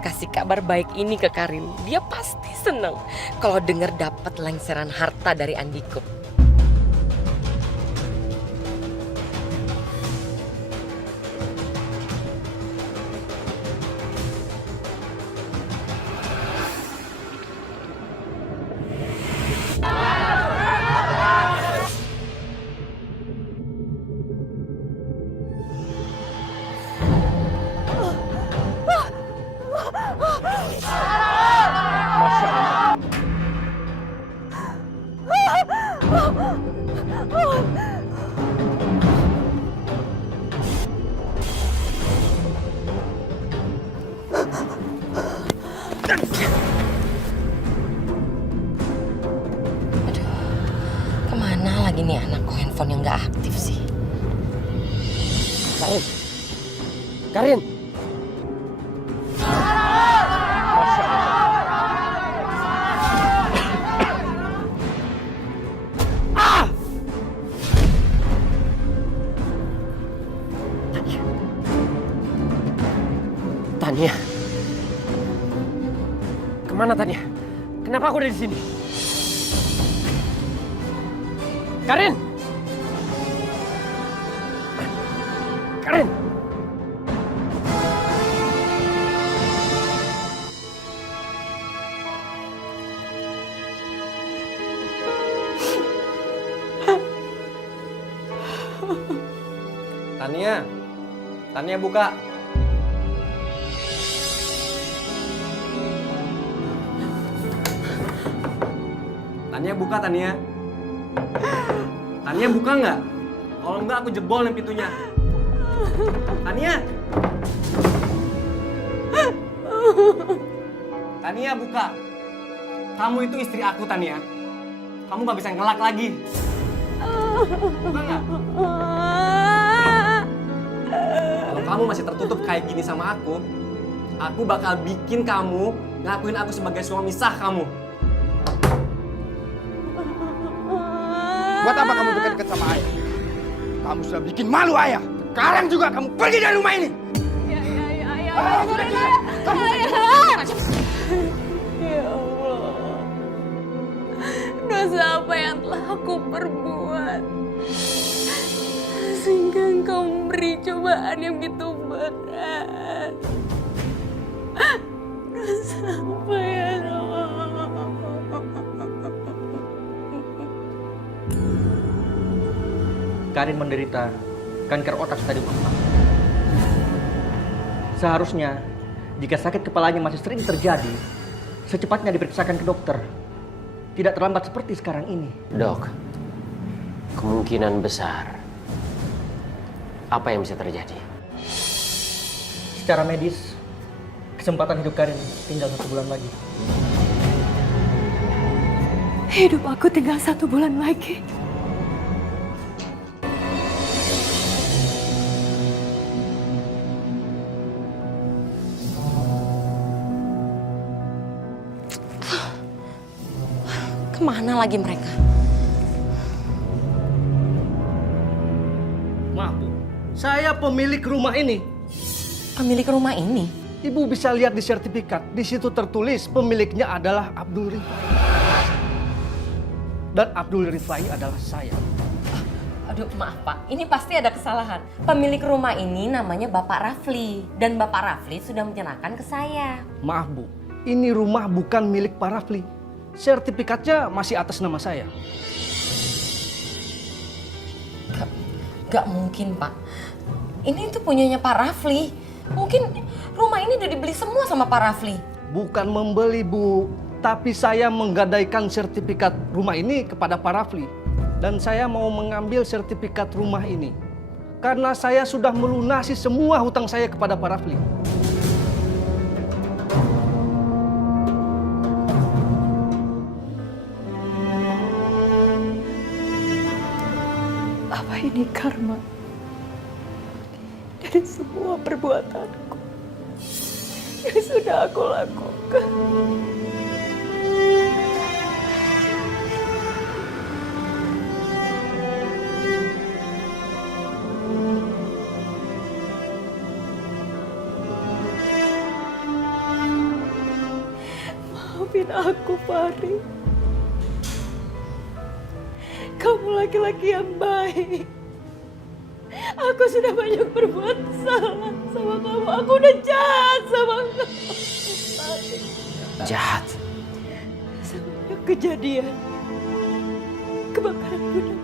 kasih kabar baik ini ke Karin. Dia pasti seneng kalau dengar dapat lengseran harta dari Andiko. Kemana lagi nih anak kok handphone yang gak aktif sih? Karin! Karin! Masya Allah. Tania. Kemana Tania? Kenapa aku ada di sini? Karin! Karin! Tania, Tania buka. Tania buka, Tania. Tania buka nggak? Kalau nggak aku jebol nih pintunya. Tania. Tania buka. Kamu itu istri aku, Tania. Kamu nggak bisa ngelak lagi. Buka nggak? Kalau kamu masih tertutup kayak gini sama aku bakal bikin kamu ngakuin aku sebagai suami sah kamu. Buat apa kamu dekat-dekat sama ayah? Kamu sudah bikin malu ayah. Sekarang juga kamu pergi dari rumah ini. Ya Allah, dosa apa yang telah aku perbuat sehingga engkau memberi cobaan yang begitu berat? Dosa apa ya Allah? Karin menderita kanker otak stadium 4. Seharusnya jika sakit kepalanya masih sering terjadi, secepatnya diperiksakan ke dokter. Tidak terlambat seperti sekarang ini. Dok, kemungkinan besar apa yang bisa terjadi? Secara medis, kesempatan hidup Karin tinggal 1 bulan lagi. Hidup aku tinggal 1 bulan lagi. Kemana lagi mereka? Maaf Bu, saya pemilik rumah ini. Pemilik rumah ini? Ibu bisa lihat di sertifikat, di situ tertulis pemiliknya adalah Abdul Rifai. Dan Abdul Rifai adalah saya. Aduh, maaf Pak, ini pasti ada kesalahan. Pemilik rumah ini namanya Bapak Rafli. Dan Bapak Rafli sudah menyerahkan ke saya. Maaf Bu, ini rumah bukan milik Pak Rafli. Sertifikatnya masih atas nama saya. Gak mungkin Pak. Ini tuh punyanya Pak Rafli. Mungkin rumah ini udah dibeli semua sama Pak Rafli. Bukan membeli Bu, tapi saya menggadaikan sertifikat rumah ini kepada Pak Rafli. Dan saya mau mengambil sertifikat rumah ini. Karena saya sudah melunasi semua hutang saya kepada Pak Rafli. Apa ini karma dari semua perbuatanku yang sudah aku lakukan? Maafin aku, Fahri. Kamu laki-laki yang baik. Aku sudah banyak berbuat salah sama kamu. Aku udah jahat sama kamu. Jahat? Semenjak kejadian kebakaran gudang.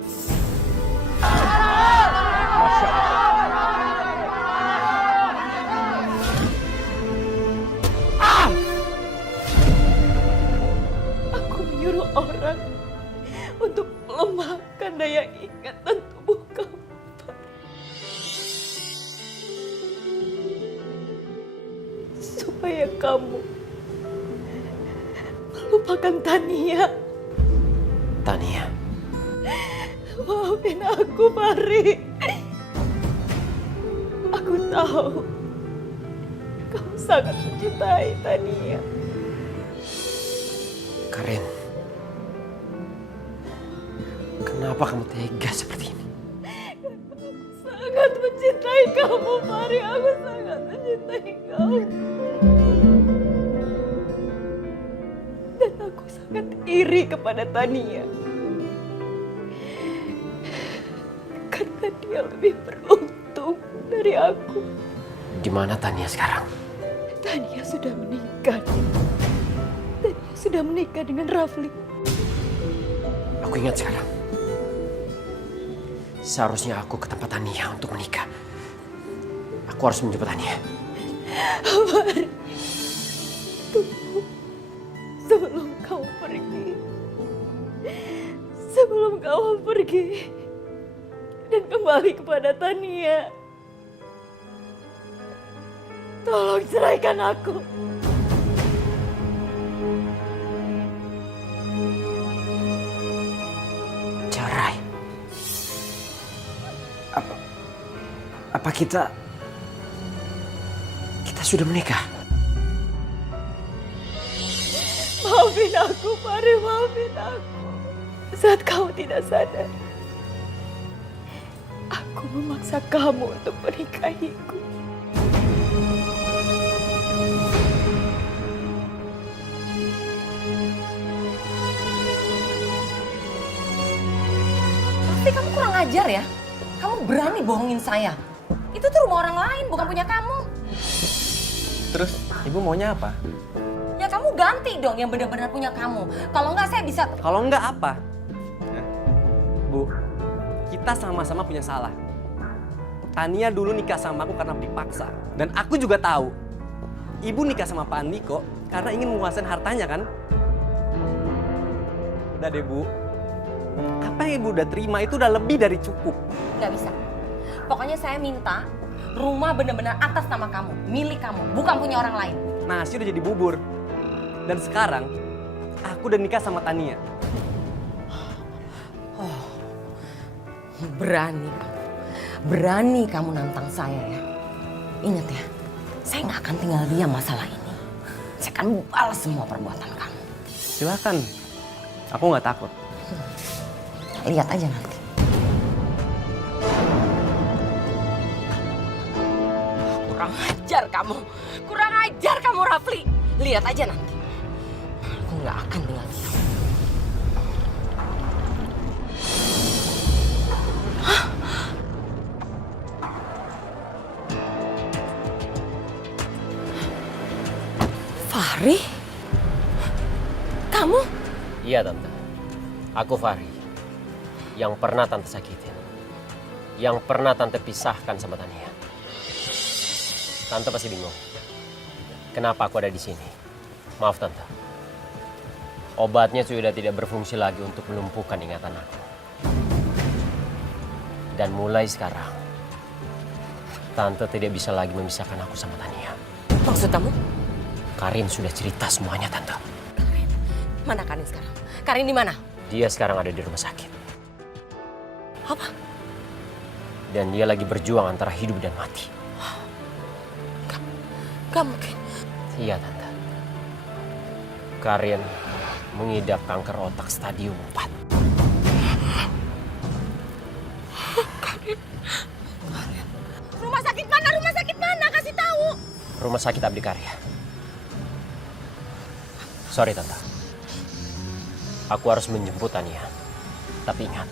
Aku menyuruh orang untuk melemahkan daya ingatan tubuh kamu. Supaya kamu melupakan Tania. Tania? Maafin aku, Fahri. Aku tahu kamu sangat mencintai Tania. Karin, kenapa kamu tega seperti ini? Sangat mencintai kamu, Fahri. Aku sangat mencintai kamu. Dan aku sangat iri kepada Tania. Karena dia lebih beruntung dari aku. Di mana Tania sekarang? Tania sudah menikah. Tania sudah menikah dengan Rafli. Aku ingat sekarang. Seharusnya aku ke tempat Tania untuk menikah. Aku harus menjemput Tania. Mari, tunggu sebelum kau pergi. Sebelum kau pergi dan kembali kepada Tania, tolong ceraikan aku. Cerai? Apa kita sudah menikah? Maafin aku, Fahri, maafin aku. Saat kau tidak sadar, aku memaksa kamu untuk menikahiku. Tapi kamu kurang ajar ya. Kamu berani bohongin saya. Itu tuh rumah orang lain, bukan punya kamu. Terus ibu maunya apa? Ya kamu ganti dong yang benar-benar punya kamu. Kalau enggak saya bisa... Kalau enggak apa? Ya. Bu, kita sama-sama punya salah. Tania dulu nikah sama aku karena dipaksa. Dan aku juga tahu, ibu nikah sama Pak Andiko karena ingin menguasai hartanya kan? Udah deh Bu, apa yang ibu udah terima itu udah lebih dari cukup. Nggak bisa. Pokoknya saya minta rumah benar-benar atas nama kamu, milik kamu, bukan punya orang lain. Nasi udah jadi bubur. Dan sekarang, aku udah nikah sama Tania. Berani kamu nantang saya ya. Ingat ya, saya nggak akan tinggal diam masalah ini. Saya akan balas semua perbuatan kamu. Silakan, aku nggak takut. Lihat aja nanti. Kurang ajar kamu Rafli. Lihat aja nanti. Aku nggak akan tinggal diam. Fahri? Kamu? Iya Tante, aku Fahri. Yang pernah Tante sakitin. Yang pernah Tante pisahkan sama Tania. Tante pasti bingung. Kenapa aku ada di sini? Maaf Tante. Obatnya sudah tidak berfungsi lagi untuk melumpuhkan ingatan aku. Dan mulai sekarang, Tante tidak bisa lagi memisahkan aku sama Tania. Maksud kamu? Karin sudah cerita semuanya Tante. Karin? Mana Karin sekarang? Karin di mana? Dia sekarang ada di rumah sakit. Apa? Dan dia lagi berjuang antara hidup dan mati. Gak mungkin. Iya Tante. Karin mengidap kanker otak stadium 4. Karin. Rumah sakit mana? Rumah sakit mana? Kasih tahu. Rumah sakit Abdikarya. Sorry Tante. Aku harus menjemput Tania. Tapi ingat,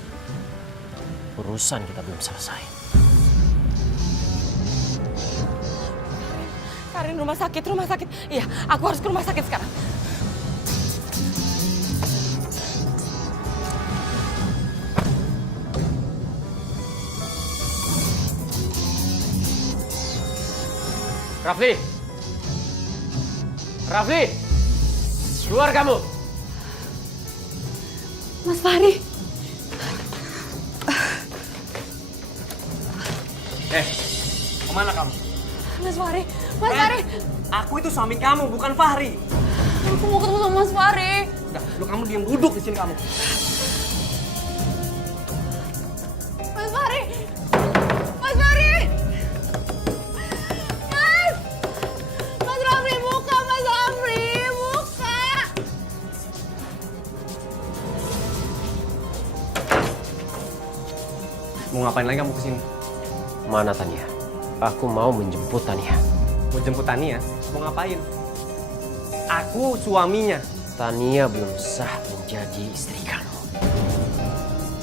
urusan kita belum selesai. Karin, rumah sakit. Iya, aku harus ke rumah sakit sekarang. Rafli! Rafli! Keluar kamu! Mas Fahri. Kemana kamu? Mas Fahri, Mas Fahri. Aku itu suami kamu, bukan Fahri. Aku mau ketemu sama Mas Fahri. Udah, kamu diam duduk di sini kamu. Mas Fahri! Mas Fahri! Mas! Mas Rafli, buka! Mas Rafli, buka! Mau ngapain lagi kamu kesini? Mana Tania? Aku mau menjemput Tania. Mau jemput Tania? Mau ngapain? Aku suaminya. Tania belum sah menjadi istri kamu.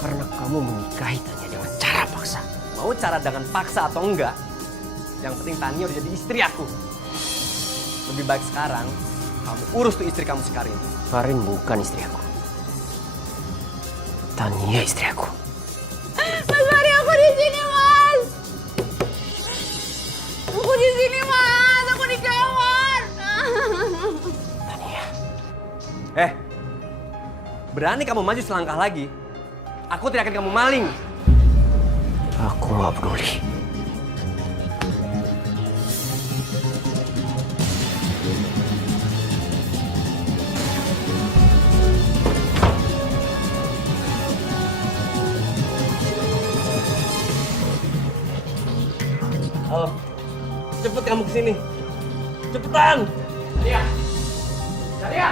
Karena kamu menikahi Tania dengan cara paksa. Mau cara dengan paksa atau enggak, yang penting Tania udah jadi istri aku. Lebih baik sekarang, kamu urus tuh istri kamu sekarang. Karin bukan istri aku. Tania istri aku. Mas Fahri, aku di sini, Mas! Aku di sini, Mas! Aku di kamar! Tania. Berani kamu maju selangkah lagi, aku teriakin kamu maling. Aku nggak peduli. Halo, cepet kamu kesini. Cepetan. Tania! Tania!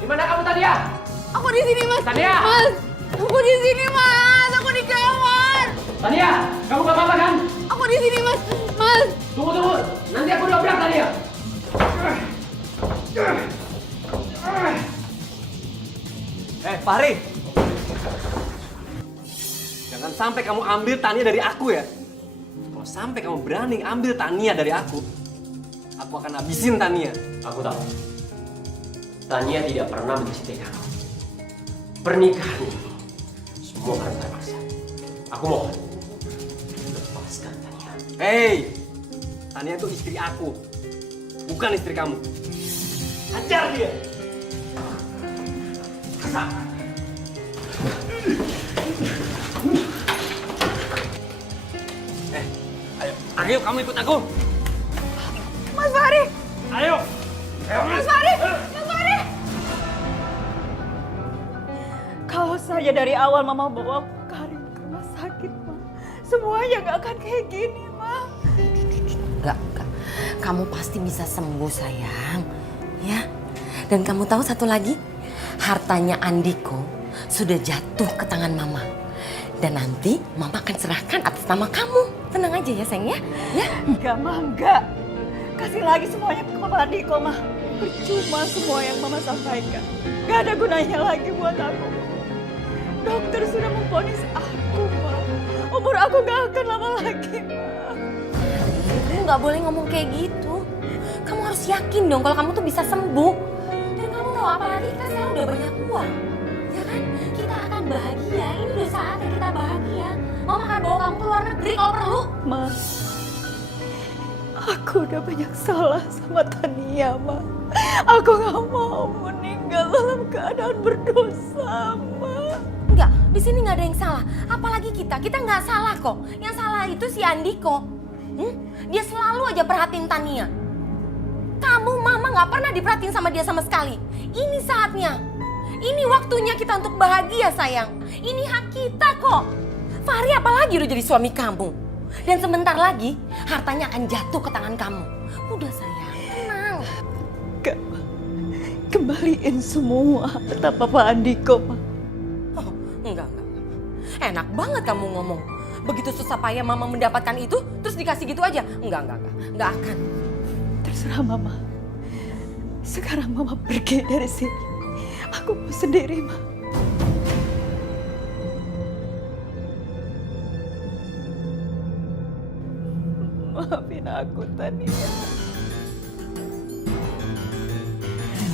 Di mana kamu Tania? Aku di sini, Mas! Tania! Mas! Aku di sini, Mas! Aku di kamar! Tania! Kamu gak apa-apa kan? Aku di sini, Mas! Mas! Tunggu. Nanti aku dobrak Tania. Fahri. Jangan sampai kamu ambil Tania dari aku ya. Kalau sampai kamu berani ambil Tania dari aku akan habisin Tania. Aku tahu. Tania tidak pernah mencintai kamu. Pernikahan ini semua karena terpaksa. Aku mohon, lepaskan Tania. Tania itu istri aku, bukan istri kamu. Hajar dia. Ayo kamu ikut aku. Mas Fahri! Ayo. Mas Fahri! Mas Fahri! Kalau saja dari awal Mama bawa Karin ke rumah sakit, Ma, semuanya nggak akan kayak gini, Ma. Enggak. Kamu pasti bisa sembuh, sayang. Ya. Dan kamu tahu satu lagi? Hartanya Andiko sudah jatuh ke tangan Mama. Dan nanti Mama akan serahkan atas nama kamu. Tenang aja ya, sayang ya. Ya. Enggak, Ma, enggak. Kasih lagi semuanya ke Papa Andiko, Ma. Percuma semua yang Mama sampaikan. Gak ada gunanya lagi buat aku. Dokter sudah memvonis aku, Ma. Umur aku gak akan lama lagi, Ma. Kamu nggak boleh ngomong kayak gitu. Kamu harus yakin dong kalau kamu tuh bisa sembuh. Dan kamu tahu apalagi kita sekarang udah banyak uang. Ya kan? Kita akan bahagia. Ini udah saatnya kita bahagia. Mama akan bawa kamu ke luar negeri kalau perlu. Ma, aku udah banyak salah sama Tania, Ma. Aku gak mau meninggal dalam keadaan berdosa, Ma. Enggak, di sini nggak ada yang salah. Apalagi kita nggak salah kok. Yang salah itu si Andiko. Dia selalu aja perhatiin Tania. Kamu, Mama nggak pernah diperhatiin sama dia sama sekali. Ini saatnya. Ini waktunya kita untuk bahagia, sayang. Ini hak kita kok. Fahri apalagi udah jadi suami kamu. Dan sebentar lagi hartanya akan jatuh ke tangan kamu. Udah sayang, tenang. Gak, Ma. Kembaliin semua kata Papa Andiko, Ma. Oh, enggak. Enak banget kamu ngomong. Begitu susah payah Mama mendapatkan itu, terus dikasih gitu aja. Enggak akan. Terserah Mama. Sekarang Mama pergi dari sini. Aku mau sendiri, Ma. Maafin aku, Tania.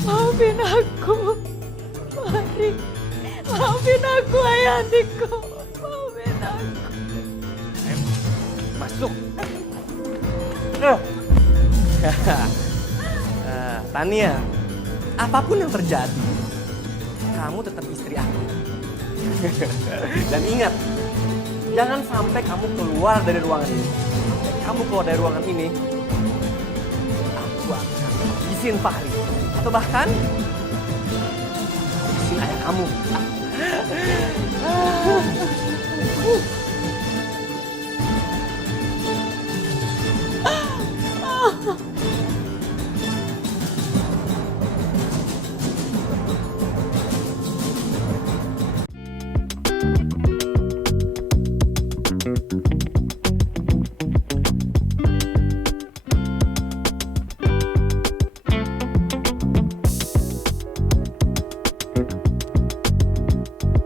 Maafin aku. Mari. Maafin aku, Ayandiko. Maafin aku. Masuk. Tania, apapun yang terjadi, kamu tetap istri aku. Dan ingat, jangan sampai kamu keluar dari ruangan ini. Sampai kamu keluar dari ruangan ini, aku akan habisin Fahri. Atau bahkan, habisin ayah kamu.